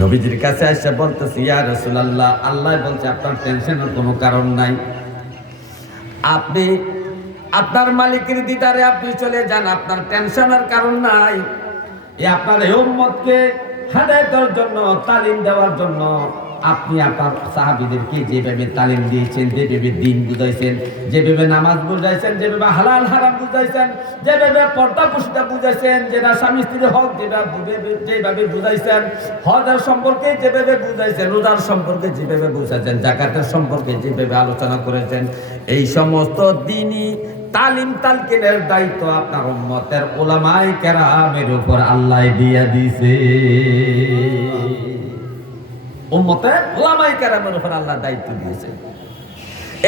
নবীজির কাছে এসে বলতেছি, ইয়া রাসূলুল্লাহ, আল্লাহ বলছে, আপনার টেনশনের কোনো কারণ নাই। আপনি, আপনার মালিকের দিদারে আপনি চলে যান, আপনার টেনশনের কারণ নাই। এ আপনার এই উম্মতকে হেদায়েতের জন্য, তালিম দেওয়ার জন্য আপনি আপনার সাহাবীদেরকে যেভাবে তালিম দিয়েছেন, যেভাবে দিন বুঝাইছেন, যেভাবে নামাজ বুঝাইছেন, যেভাবে হালাল হারাম বুঝাইছেন, যেভাবে পর্দা পুষিতা বুঝাইছেন যেটা স্বামী স্ত্রীর হক যেভাবে যেভাবে বুঝাইছেন, হজের সম্পর্কে যেভাবে বুঝাইছেন, রোজার সম্পর্কে যেভাবে বুঝাইছেন, জাকাতের সম্পর্কে যেভাবে আলোচনা করেছেন, এই সমস্ত দিনই তালিম তালকিনের দায়িত্ব আপনার উম্মতের ওলামাই কেরামের উপর আল্লাহ দিয়া দিছে। উম্মতের ওলামাই কেরামের উপর আল্লাহ দায়িত্ব দিয়েছে।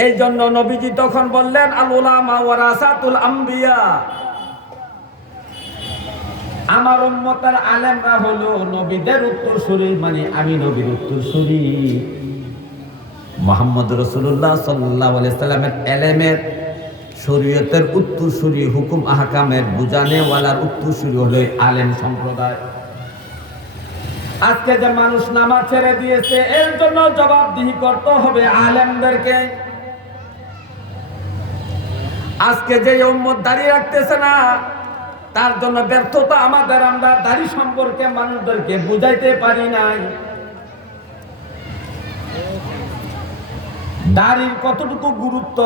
এই জন্য নবীজি তখন বললেন, আল উলামা ওয়ারাসাতুল আম্বিয়া। আমার উম্মতের আলেমরা হলো নবীদের উত্তরসূরি মানে আমি নবীর উত্তরসূরি। মোহাম্মদ রসুল্লাহ সাল্লাহ সাল্লামের এলেমের শরীয়তের উত্তরসূরি হুকুম আহকামের বুঝানেওয়ালার উত্তরসূরি হলো আলেম সম্প্রদায়। আজকে যে মানুষ নামাজ ছেড়ে দিয়েছে, এর জন্য জবাবদিহি করতে হবে আলেমদেরকে। আজকে যে উম্মত দাঁড়িয়ে রাখতেছে না, তার জন্য ব্যর্থতা আমাদের, আমরা দাড়ি সম্পর্কে মানুষদেরকে বুঝাইতে পারি নাই। দাড়ির কতটুকু গুরুত্ব,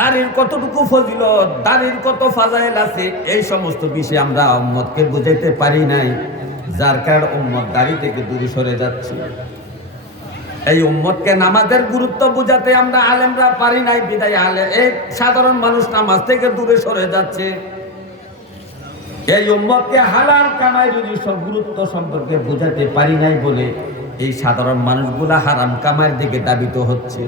দাড়ির কতটুকু ফজিলত, দাড়ির কত ফাজাইল আছে, এই সমস্ত বিষয়ে আমরা উম্মতকে বুঝাইতে পারি নাই। যার কারণে উম্মত দাড়ি থেকে দূরে সরে যাচ্ছে। এই উম্মতকে নামাজের গুরুত্ব বুঝাতে আমরা আলেমরা পারি নাই, বিদায় আলে এই সাধারণ মানুষ নামাজ থেকে দূরে সরে যাচ্ছে। এই উম্মতকে হালাল কামাই যদি সব গুরুত্ব সম্পর্কে বুঝাতে পারি নাই বলে এই সাধারণ মানুষগুলা হারাম কামাইয়ের দিকে দাবিত হচ্ছে।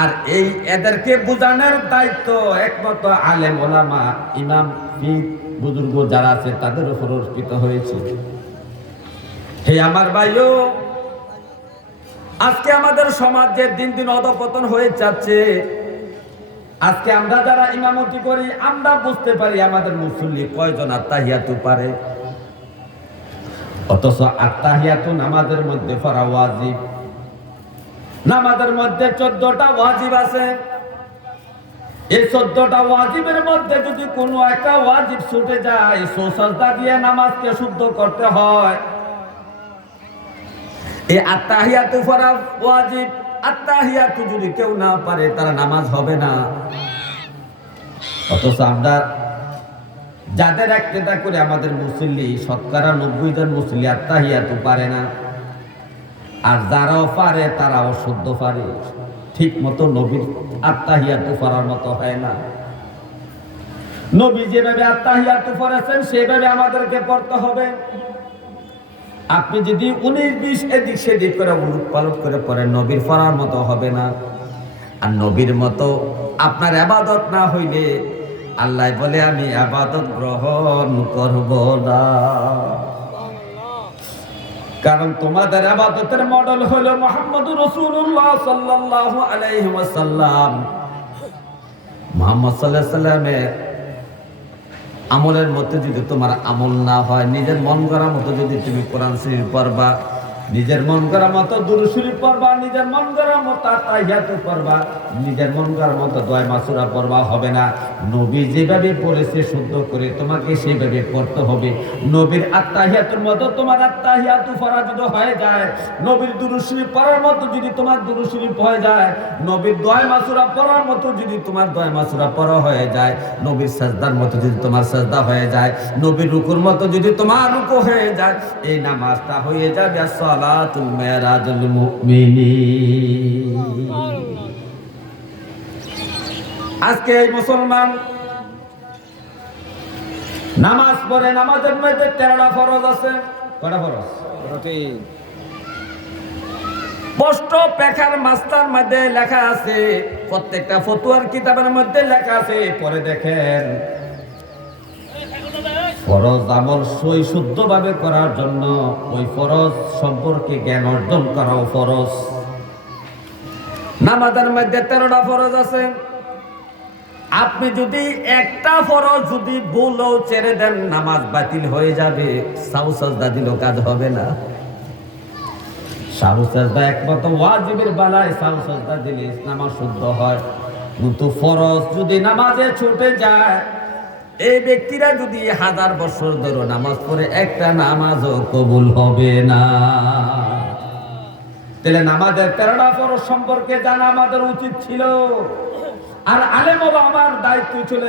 আর এই এদেরকে বোঝানোর দায়িত্ব একমত আলেম ওলামা ইমাম বুজুর্গ যারা আছে, তাদের উপর অর্পিত হয়েছে। হে আমার ভাইও, আজকে আমাদের সমাজ দিন দিন অধপতন হয়ে যাচ্ছে, আজকে আমরা যারা ইমামতি করি, আমরা বুঝতে পারি আমাদের মুসল্লি কয়জন আত্মাহিয়াতু পারে। অথচ আত্মাহিয়াতু নামাজের মধ্যে ফরা ওয়াজিব। নামাজের মধ্যে চোদ্দটা ওয়াজিব আছে। এই চোদ্দটা ওয়াজিবের মধ্যে যদি কোনো একটা ওয়াজিব ছুটে যায় সোসালটা দিয়ে নামাজকে শুদ্ধ করতে হয়। এই আত্মাহিয়াতু পড়া ওয়াজিব আত্মাহিয়াতু যদি কেউ না পারে, তার নামাজ হবে না। অথচ আমরা যাদের একটা করে আমাদের মুসল্লি, শতকরা নব্বই জন মুসল্লি আত্মাহিয়াতু পারে না। আর যারাও পারে, তারাও শুদ্ধ পারে। ঠিক মতো নবীর আত্মাহিয়াতু পড়ার মতো হয় না। নবী যেভাবে আত্মাহিয়াতু পড়েছেন সেভাবে আমাদেরকে পড়তে হবে। আপনি যদি উনিশ, বিশ এদিক সেদিক করে উলুট পালট করে পড়েন, নবীর পড়ার মতো হবে না। আর নবীর মতো আপনার আবাদত না হইলে আল্লাহ বলে, আমি আবাদত গ্রহণ করব না। কারণ তোমাদের আবাদতের মডেল হলো মোহাম্মদ রসুল্লাহ সাল্লাল্লাহু আলাইহি মোহাম্মদ সাল্লাহ সাল্লামের আমলের মধ্যে যদি তোমার আমল না হয়, নিজের মন করার মতো যদি তুমি কোরআন শরীফ পড়বা নিজের মন করার মতো দুরুশরী পড়বা, নিজের মন করার মতো তাহিয়াতু পড়বা, নিজের মন করার মতো দয় মাসুরা পড়বা, হবে না। নবী যেভাবে পড়েছে শুদ্ধ করে তোমাকে সেইভাবে পড়তে হবে। নবীর আত্মাহিয়াতুর মতো তোমার আত্মাহিয়াতু পড়া যদি হয়ে যায়, নবীর দুরুশরী পড়ার মতো যদি তোমার দুরুশরী হয়ে যায়, নবীর দয় মাসুরা পড়ার মতো যদি তোমার দয় মাসুরা পড়া হয়ে যায়, নবীর সাজদার মতো যদি তোমার সাজদা হয়ে যায়, নবীর রুকুর মতো যদি তোমার রুকু হয়ে যায়, এই নামাজটা হয়ে যাবে সালাতুল মেরাজুল আজকে এই মুসলমান নামাজ পড়ে, নামাজের মধ্যে তেরোটা ফরজ আছে। কটা ফরজ? স্পষ্ট পেখার মাস্টার মধ্যে লেখা আছে, প্রত্যেকটা ফতুয়ার কিতাবের মধ্যে লেখা আছে পরে দেখেন। ফরজ আমল সই শুদ্ধভাবে করার জন্য ওই ফরজ সম্পর্কে জ্ঞান অর্জন করাও ফরজ। নামাজের মধ্যে তেরোটা ফরজ আছে। আপনি যদি একটা ফরজ যদি বলেও ছেড়ে দেন, নামাজ বাতিল হয়ে যাবে। সাউ সাজদা দিল কাজ হবে না। সাহু সাজদা একমাত্র ওয়াজিবের বেলায় সাহু সাজদা দিলে নামাজ শুদ্ধ হয়। কিন্তু ফরজ যদি নামাজে ছুটে যায় এই ব্যক্তিরা যদি হাজার বছর ধরে নামাজ পড়ে, একটা নামাজও কবুল হবে না। তাহলে নামাজের তেরোটা ফরজ সম্পর্কে জানা আমাদের উচিত ছিল। আর আলেম আমার দায়িত্ব ছিল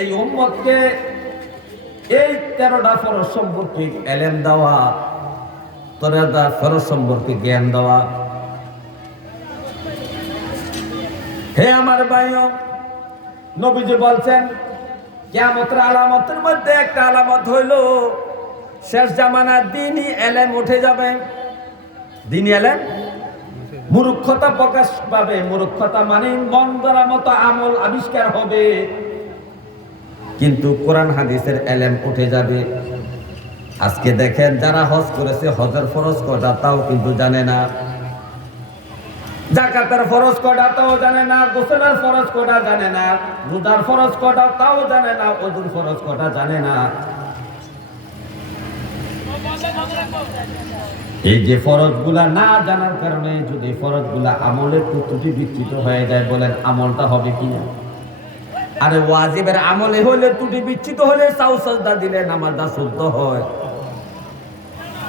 এই উম্মতকে এই তেরোটা ফরজ সম্পর্কে এলেম দেওয়া তেরোটা ফরজ সম্পর্কে জ্ঞান দেওয়া। হে আমার ভাইও, নবীজি বলছেন কেয়ামতের আলামতের মধ্যে একটা আলামত হইল, শেষ জামানার দিনই এলেম উঠে যাবে। দিনই এলেম? মূর্খতা প্রকাশ পাবে। মূর্খতা মানে মন মতো আমল আবিষ্কার হবে। কিন্তু কোরআন হাদিসের এলেম উঠে যাবে। আজকে দেখেন, যারা হজ করেছে, হজের ফরজ কটা তাও কিন্তু জানে না। জাকাতের ফরজ কটা তাও জানে না, গোসলের ফরজ কটা জানে না, রোজার ফরজ কটা তাও জানে না অজুর ফরজ কটা জানে না। এই যে ফরজগুলা না জানার কারণে যদি ফরজগুলা আমলের ত্রুটি বিচ্ছিত হয়ে যায় বলেন, আমলটা হবে কিনা আরে ওয়াজিবের আমলে হলে ত্রুটি বিচ্ছিত হলে সাউ সাজদা দিলে নামাজটা শুদ্ধ হয়।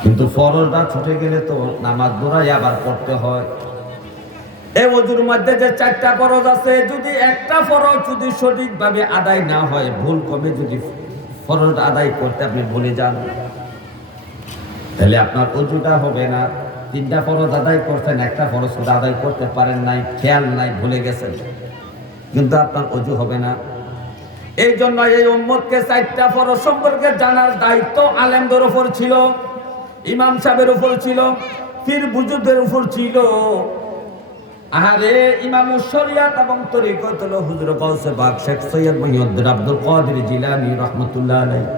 কিন্তু ফরজটা ছুটে গেলে তো নামাজ দৌড়াই আবার পড়তে হয়। এই অজুর মধ্যে যে চারটা ফরজ আছে, যদি একটা ফরজ যদি সঠিকভাবে আদায় না হয়, ভুল কমে যদি ফরজ আদায় করতে আপনি ভুলে যান। তাহলে আপনার অজুটা হবে না। তিনটা ফরজ আদায় করছেন, একটা ফরজ আদায় করতে পারেন নাই, খেয়াল নাই, ভুলে গেছেন। কিন্তু আপনার অজু হবে না। এই জন্য এই উম্মতকে চারটা ফরজ সম্পর্কে জানার দায়িত্ব আলেমদের উপর ছিল, ইমাম সাহেবের উপর ছিল, পীর বুজুদের উপর ছিল। আহারে ইমাম শরিয়াত এবং তরিকত হলো হুজুর কাউসে bug Sheikh Syed Mohiuddin Abdul Qadir Jilani রহমতুল্লাহ আলাইহি।